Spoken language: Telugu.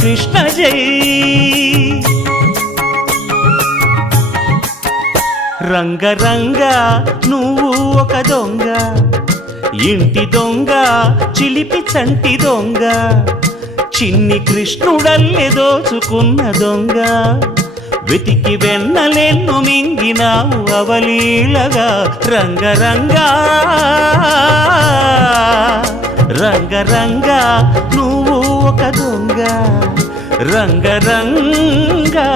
కృష్ణ జై. రంగరంగ నువ్వు ఒక దొంగ, ఇంటి దొంగ చిలిపి చంటి దొంగ, చిన్ని కృష్ణుడల్లె దోచుకున్న దొంగ, వెతికి వెన్నలెన్ను మింగినావు అవలీలగా. రంగరంగా రంగరంగా నువ్వు ఒక దొంగ, రంగరంగా.